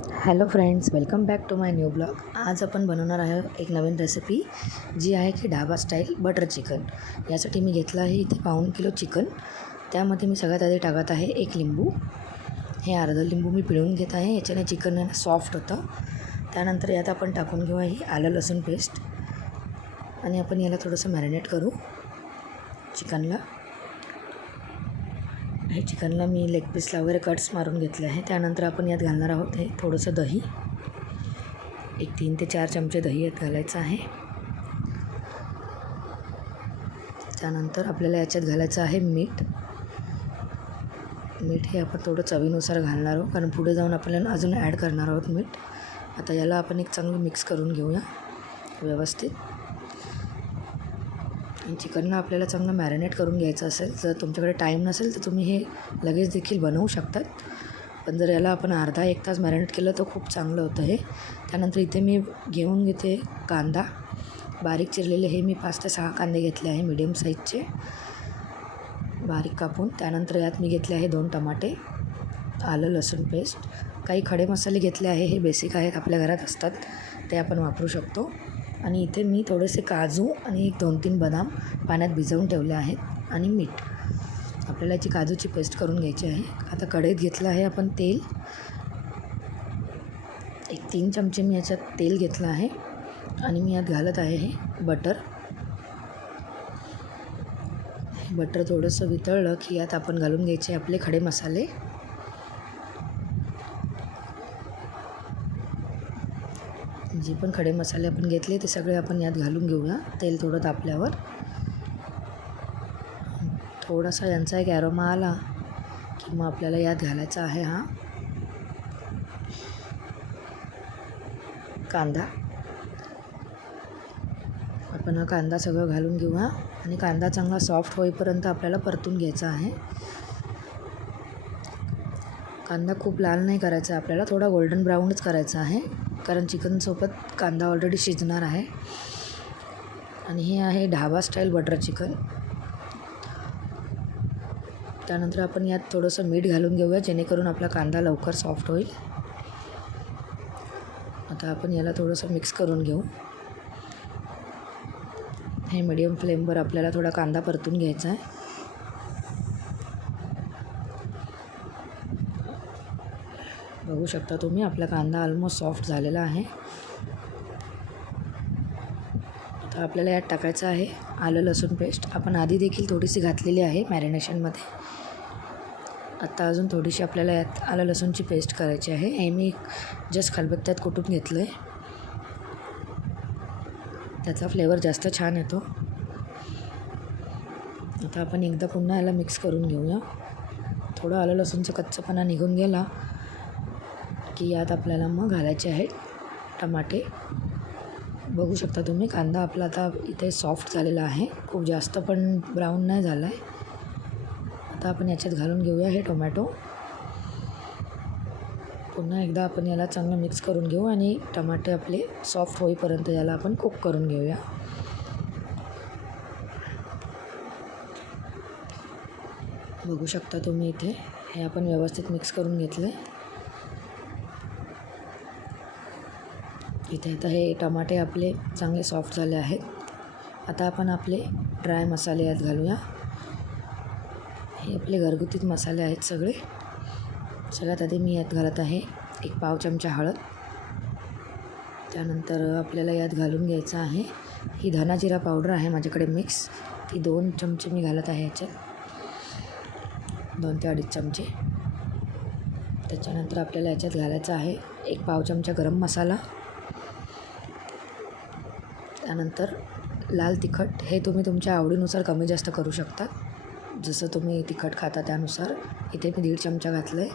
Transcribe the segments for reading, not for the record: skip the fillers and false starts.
Hello friends, welcome back to my new blog. आज आपण बनवणार आहे एक नवीन रेसिपी जी आहे की ढाबा स्टाईल बटर चिकन. यासाठी मी घेतलं आहे इथे 1.5 किलो चिकन. त्यामध्ये मी सगळ्यात आधी टाकत आहे एक लिंबू. हे अर्धा लिंबू मी पिळून घेत आहे, याच्याने चिकन सॉफ्ट होतं. त्यानंतर यात आपण टाकून घेऊ ही आलं लसूण पेस्ट आणि आपण याला थोडंसं मॅरिनेट करू चिकनला. हे चिकनला मी लेग पीसला वगैरे कट्स मारून घेतले आहे. त्यानंतर आपण यात घालणार आहोत हे थोडंसं दही. एक 3 ते 4 चमचे दही यात घालायचं आहे. त्यानंतर आपल्याला याच्यात घालायचं आहे मीठ. हे आपण थोडं चवीनुसार घालणार आहोत, कारण पुढे जाऊन आपल्याला अजून ॲड करणार आहोत मीठ. आता याला आपण एक चांगलं मिक्स करून घेऊया व्यवस्थित. आणि चिकनला आपल्याला चांगलं मॅरिनेट करून घ्यायचं असेल, जर तुमच्याकडे टाईम नसेल तर तुम्ही हे लगेच देखील बनवू शकतात. पण जर याला आपण अर्धा 1 तास मॅरिनेट केलं तर खूप चांगलं होतं हे. त्यानंतर इथे मी घेऊन घेते कांदा बारीक चिरलेले. हे मी 5 ते 6 कांदे घेतले आहे मीडियम साईजचे बारीक कापून. त्यानंतर यात मी घेतले आहे 2 टमाटे, आलं लसूण पेस्ट, काही खडे मसाले घेतले आहे. हे बेसिक आहेत, आपल्या घरात असतात, ते आपण वापरू शकतो. आणि इथे मी थोडेसे काजू आणि 2-3 बदाम पाण्यात भिजवून ठेवले आहेत आणि मीठ. आपल्याला याची काजूची पेस्ट करून घ्यायची आहे. आता कढईत घेतलं आहे आपण तेल. एक 3 चमचे मी याच्यात तेल घेतलं आहे आणि मी यात घालत आहे हे बटर. बटर थोडंसं वितळलं की यात आपण घालून घ्यायचे आपले खडे मसाले. जे पण खडे मसाले आपण घेतले ते सगळे आपण यात घालून घेऊया. तेल थोडं तापल्यावर थोडासा यांचा एक ॲरोमा आला की मग आपल्याला यात घालायचा आहे हा कांदा. आपण हा कांदा सगळं घालून घेऊया आणि कांदा चांगला सॉफ्ट होईपर्यंत आपल्याला परतून घ्यायचा आहे. कांदा खूप लाल नाही करायचा आपल्याला, थोडा गोल्डन ब्राऊनच करायचा आहे, कारण चिकनसोबत कांदा ऑलरेडी शिजणार आहे. आणि हे आहे ढाबा स्टाईल बटर चिकन. त्यानंतर आपण यात थोडंसं मीठ घालून घेऊया, जेणेकरून आपला कांदा लवकर सॉफ्ट होईल. आता आपण याला थोडंसं मिक्स करून घेऊ. हे मीडियम फ्लेमवर आपल्याला थोडा कांदा परतून घ्यायचा आहे. बघू शकता तुम्ही, आपला कांदा ऑलमोस्ट सॉफ्ट झालेला आहे. आता आपल्याला यात टाकायचं आहे आलं लसूण पेस्ट. आपण आधी देखील थोडीशी घातलेली आहे मॅरिनेशनमध्ये. आता अजून थोडीशी आपल्याला यात आलं लसूणची पेस्ट करायची आहे. हे मी जस्ट खलबत्त्यात कुटून घेतलं आहे, त्याचा फ्लेवर जास्त छान येतो. आता आपण एकदा पुन्हा याला मिक्स करून घेऊया. थोडं आलं लसूणचं कच्चपणा निघून गेला की यात आपल्याला मग घालायचे आहेत टमाटे. बघू शकता तुम्ही, कांदा आपला आता इथे सॉफ्ट झालेला आहे, खूप जास्त पण ब्राऊन नाही झाला आहे. आता आपण याच्यात घालून घेऊया हे टोमॅटो. पुन्हा एकदा आपण याला चांगलं मिक्स करून घेऊ आणि टमाटे आपले सॉफ्ट होईपर्यंत याला आपण कुक करून घेऊया. बघू शकता तुम्ही, इथे हे आपण व्यवस्थित मिक्स करून घेतलं आहे. इथे आता हे टमाटे आपले चांगले सॉफ्ट झाले आहेत. आता आपण आपले ड्राय मसाले यात घालूया. हे आपले घरगुती मसाले आहेत सगळे. सगळ्यात आधी मी यात घालत आहे एक पाव चमचा हळद. त्यानंतर आपल्याला यात घालून घ्यायचं आहे ही धना जिरा पावडर आहे माझ्याकडे मिक्स, ती 2 चमचे मी घालत आहे याच्यात, 2 ते 2.5 चमचे. त्याच्यानंतर आपल्याला याच्यात घालायचं आहे एक पाव चमचा गरम मसाला. त्यानंतर लाल तिखट, हे तुम्ही तुमच्या आवडीनुसार कमी जास्त करू शकता, जसं तुम्ही तिखट खाता त्यानुसार. इथे मी 1.5 चमचा घातलं आहे.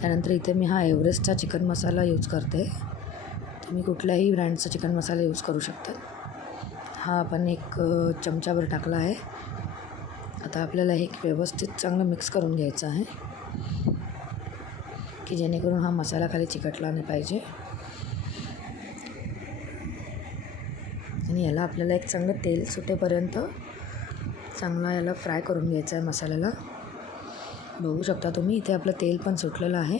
त्यानंतर इथे मी हा एव्हरेस्टचा चिकन मसाला यूज करते. तुम्ही कुठल्याही ब्रँडचा चिकन मसाला यूज करू शकता. हा आपण 1 चमचाभर टाकला आहे. आता आपल्याला हे व्यवस्थित चांगलं मिक्स करून घ्यायचं आहे की जेणेकरून हा मसाला खाली चिकटला नाही पाहिजे. आणि याला आपल्याला एक चांगलं तेल सुटेपर्यंत चांगला याला फ्राय करून घ्यायचं आहे मसाल्याला. बघू शकता तुम्ही, इथे आपलं तेल पण सुटलेलं आहे.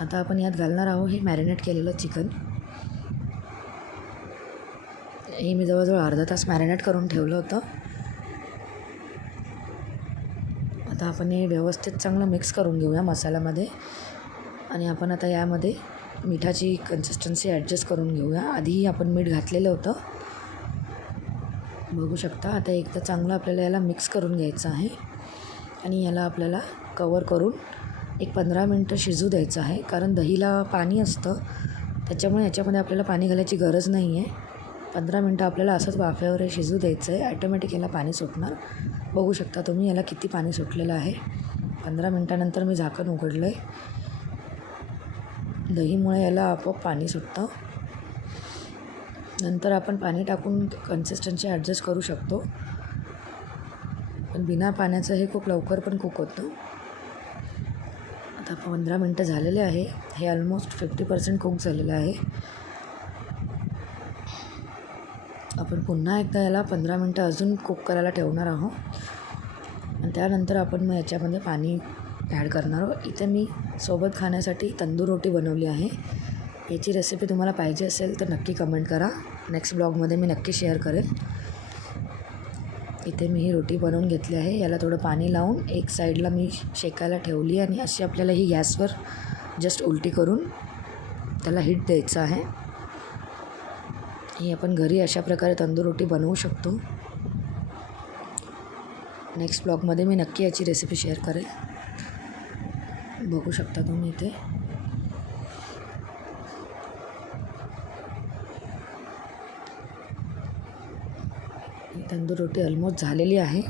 आता आपण यात घालणार आहोत हे मॅरिनेट केलेलं चिकन. हे मी जवळजवळ अर्धा तास मॅरिनेट करून ठेवलं होतं. आता आपण हे व्यवस्थित चांगलं मिक्स करून घेऊया मसाल्यामध्ये. आणि आपण आता यामध्ये मिठाची कन्सिस्टन्सी ॲडजस्ट करून घेऊया. आधीही आपण मीठ घातलेलं होतं, बघू शकता. आता एकदा चांगलं आपल्याला याला मिक्स करून घ्यायचं आहे आणि याला आपल्याला कवर करून एक 15 मिनटं शिजू द्यायचं आहे. कारण दहीला पाणी असतं, त्याच्यामुळे याच्यामध्ये आपल्याला पाणी घालायची गरज नाही आहे. 15 मिनटं आपल्याला असंच वाफेवर हे शिजू द्यायचं आहे. ॲटोमॅटिक याला पाणी सुटणार. बघू शकता तुम्ही याला किती पाणी सुटलेलं आहे. 15 मिनटानंतर मी झाकण उघडलं आहे. दहीमुळे याला आपोआप पाणी सुटतं. नंतर आपण पाणी टाकून कन्सिस्टन्सी ॲडजस्ट करू शकतो, पण बिना पाण्याचं हे खूप लवकर पण कुक होतं. आता 15 मिनटं झालेले आहे. हे ऑलमोस्ट 50% कुक झालेलं आहे. आपण पुन्हा एकदा याला 15 मिनटं अजून कुक करायला ठेवणार आहोत आणि त्यानंतर आपण मग याच्यामध्ये पाणी ॲड करणार आहोत. इथे मी सोबत खाण्यासाठी तंदूर रोटी बनवली आहे. याची रेसिपी तुम्हाला पाहिजे असेल तर नक्की कमेंट करा. नेक्स्ट ब्लॉगमध्ये मी नक्की शेअर करेन. इथे मी ही रोटी बनवून घेतली आहे. याला थोडं पाणी लावून एक साईडला मी शेकायला ठेवली आणि अशी आपल्याला ही गॅसवर जस्ट उलटी करून त्याला हीट द्यायचं आहे. ही आपण घरी अशा प्रकारे तंदूर रोटी बनवू शकतो. नेक्स्ट ब्लॉगमध्ये मी नक्की याची रेसिपी शेअर करेन. बघू शकता तुम्ही इथे. तंदूर रोटी ऑलमोस्ट झालेली आहे.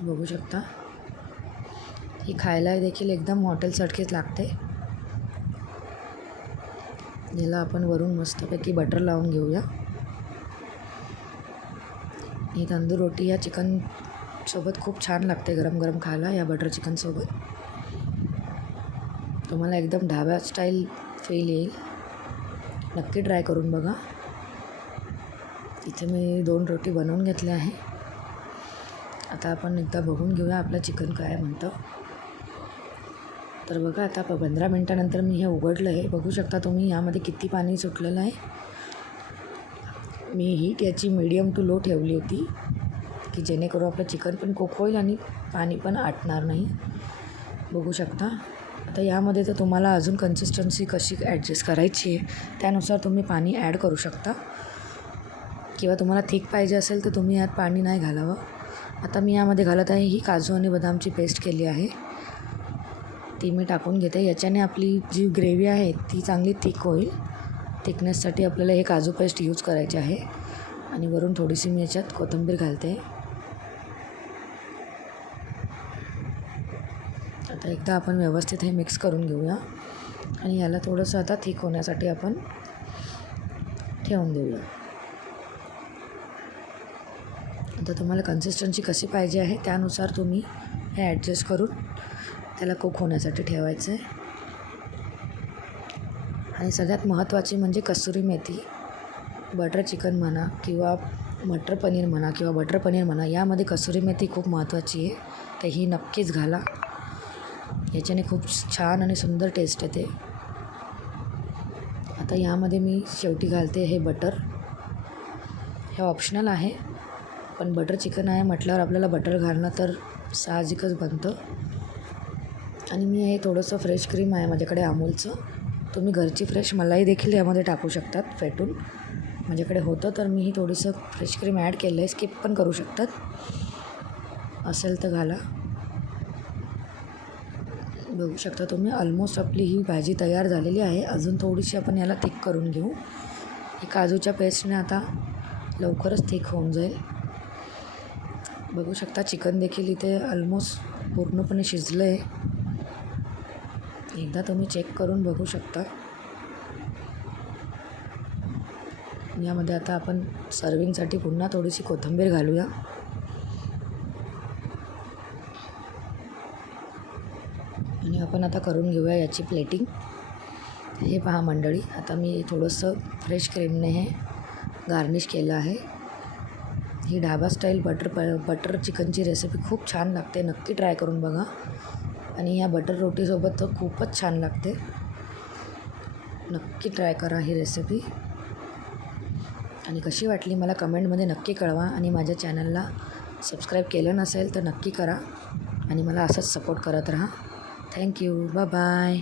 बघू शकता. ही खायला देखील एकदम हॉटेलसारखीच लागते. याला आपण वरून मस्तपैकी बटर लावून घेऊया. ही तंदूर रोटी या चिकन सोबत खूप छान लागते गरम गरम खायला. या बटर चिकनसोबत तुम्हाला एकदम ढाबा स्टाईल फील येईल. नक्की ट्राय करून बघा. इथे मी 2 रोटी बनवून घेतल्या आहे. आता आपण एकदा बघून घेऊया आपलं चिकन काय म्हणतं. तर बघा, आता 15 मिनटानंतर मी हे उघडलं आहे. बघू शकता तुम्ही यामध्ये किती पाणी सुटलेलं आहे. मी हीट याची मीडियम टू लो ठेवली होती की जेणेकरून आपलं चिकन पण कुक होईल आणि पाणी पण आटणार नाही. बघू शकता. आता यामध्ये तर तुम्हाला अजून कन्सिस्टन्सी कशी ॲडजस्ट करायची आहे त्यानुसार तुम्ही पाणी ॲड करू शकता, किंवा तुम्हाला थिक पाहिजे असेल तर तुम्ही यात पाणी नाही घालावं. आता मी यामध्ये घालत आहे ही काजू आणि बदामची पेस्ट केली आहे, ती मी टाकून घेते. याच्याने आपली जी ग्रेव्ही आहे ती चांगली थिक होईल. थिकनेससाठी आपल्याला हे काजू पेस्ट यूज करायचे आहे. आणि वरून थोडीशी मी याच्यात कोथिंबीर घालते. आता एकदा आपण व्यवस्थित हे मिक्स करून घेऊया आणि याला थोडंसं आता थिक होण्यासाठी आपण ठेवून देऊया. आता तुम्हाला कन्सिस्टन्सी कशी पाहिजे आहे त्यानुसार तुम्ही हे ॲडजस्ट करून त्याला कुक होण्यासाठी ठेवायचं आहे. आणि सगळ्यात महत्त्वाची म्हणजे कसुरी मेथी. बटर चिकन म्हणा किंवा मटर पनीर म्हणा किंवा बटर पनीर म्हणा, यामध्ये कसुरी मेथी खूप महत्त्वाची आहे. तर ही नक्कीच घाला. याच्याने खूप छान आणि सुंदर टेस्ट येते. आता यामध्ये मी शेवटी घालते हे बटर. हे ऑप्शनल आहे, पण बटर चिकन आहे म्हटल्यावर आपल्याला बटर घालणं तर साहजिकच बनतं. आणि मी हे थोडंसं फ्रेश क्रीम आहे माझ्याकडे अमूलचं, तुम्ही घरची फ्रेश मलाई देखील यामध्ये टाकू शकतात फेटून. माझ्याकडे होतं तर मी ही थोडंसं फ्रेश क्रीम ॲड केलं आहे. स्किप पण करू शकतात, असेल तर घाला. बघू शकता तुम्ही ऑलमोस्ट आपली ही भाजी तयार झालेली आहे. अजून थोडीशी आपण याला थिक करून घेऊ. ही काजूच्या पेस्टने आता लवकरच थिक होऊन जाईल. बघू शकता चिकन देखील इथे ऑलमोस्ट पूर्णपणे शिजलं आहे. एकदा तुम्ही चेक करून बघू शकता. यामध्ये आता आपण सर्विंगसाठी पुन्हा थोडीशी कोथिंबीर घालूया. आणि आपण आता करून घेऊया याची प्लेटिंग. हे पहा मंडळी, आता मी थोडंसं फ्रेश क्रीमने हे गार्निश केलं आहे. ही ढाबा स्टाईल बटर चिकनची रेसिपी खूप छान लागते. नक्की ट्राय करून बघा. आणि या बटर रोटीसोबत तर खूपच छान लागते. नक्की ट्राय करा ही रेसिपी. आणि कशी वाटली मला कमेंटमध्ये नक्की कळवा. आणि माझ्या चॅनलला सबस्क्राईब केलं नसेल तर नक्की करा. आणि मला असंच सपोर्ट करत राहा. थँक्यू. बाय.